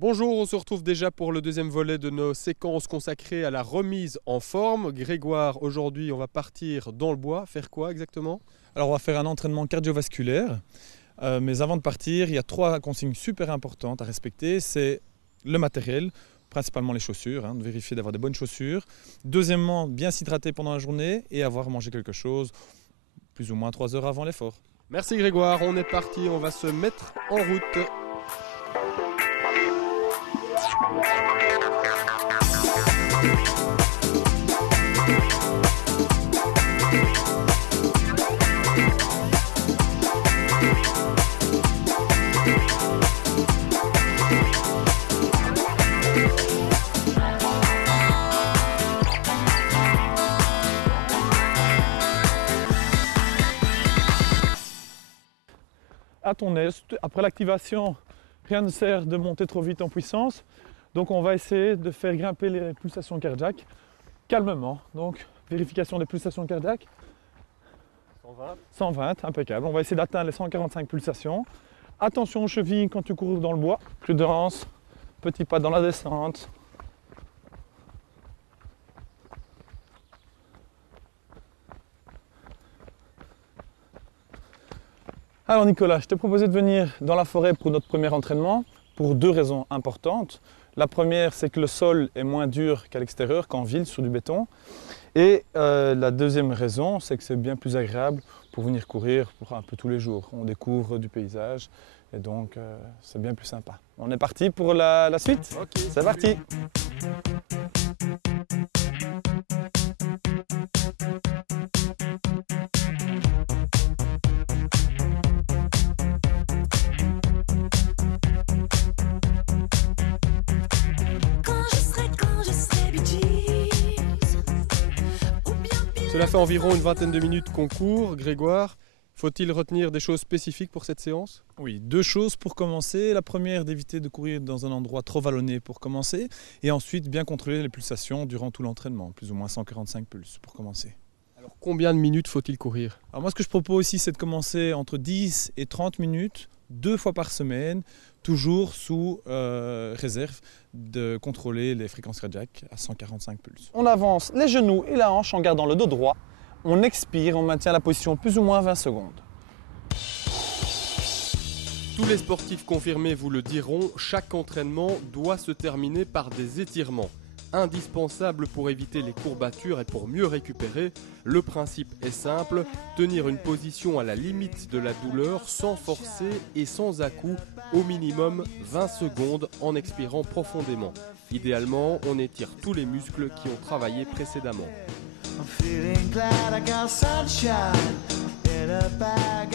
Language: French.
Bonjour, on se retrouve déjà pour le deuxième volet de nos séquences consacrées à la remise en forme. Grégoire, aujourd'hui on va partir dans le bois, faire quoi exactement? Alors on va faire un entraînement cardiovasculaire, mais avant de partir, il y a 3 consignes super importantes à respecter. C'est le matériel, principalement les chaussures, de vérifier d'avoir des bonnes chaussures. Deuxièmement, bien s'hydrater pendant la journée et avoir mangé quelque chose plus ou moins 3 heures avant l'effort. Merci Grégoire, on est parti, on va se mettre en route. À ton aise, après l'activation, rien ne sert de monter trop vite en puissance. Donc on va essayer de faire grimper les pulsations cardiaques calmement. Donc vérification des pulsations cardiaques. 120, impeccable. On va essayer d'atteindre les 145 pulsations. Attention aux chevilles quand tu cours dans le bois. Prudence, petit pas dans la descente. Alors Nicolas, je t'ai proposé de venir dans la forêt pour notre premier entraînement pour 2 raisons importantes. La première, c'est que le sol est moins dur qu'à l'extérieur, qu'en ville, sur du béton. Et la deuxième raison, c'est que c'est bien plus agréable pour venir courir pour un peu tous les jours. On découvre du paysage et donc c'est bien plus sympa. On est parti pour la suite? Ok, c'est parti! Cela fait environ une vingtaine de minutes qu'on court. Grégoire, faut-il retenir des choses spécifiques pour cette séance? Oui, 2 choses pour commencer. La première, d'éviter de courir dans un endroit trop vallonné pour commencer. Et ensuite, bien contrôler les pulsations durant tout l'entraînement, plus ou moins 145 pulses pour commencer. Alors combien de minutes faut-il courir? Alors moi, ce que je propose ici, c'est de commencer entre 10 et 30 minutes, 2 fois par semaine, toujours sous réserve de contrôler les fréquences cardiaques à 145 pulses. On avance les genoux et la hanche en gardant le dos droit. On expire, on maintient la position plus ou moins 20 secondes. Tous les sportifs confirmés vous le diront, chaque entraînement doit se terminer par des étirements. Indispensable pour éviter les courbatures et pour mieux récupérer. Le principe est simple, tenir une position à la limite de la douleur sans forcer et sans à-coups, au minimum 20 secondes en expirant profondément. Idéalement, on étire tous les muscles qui ont travaillé précédemment. I'm feeling glad I got sunshine in a bag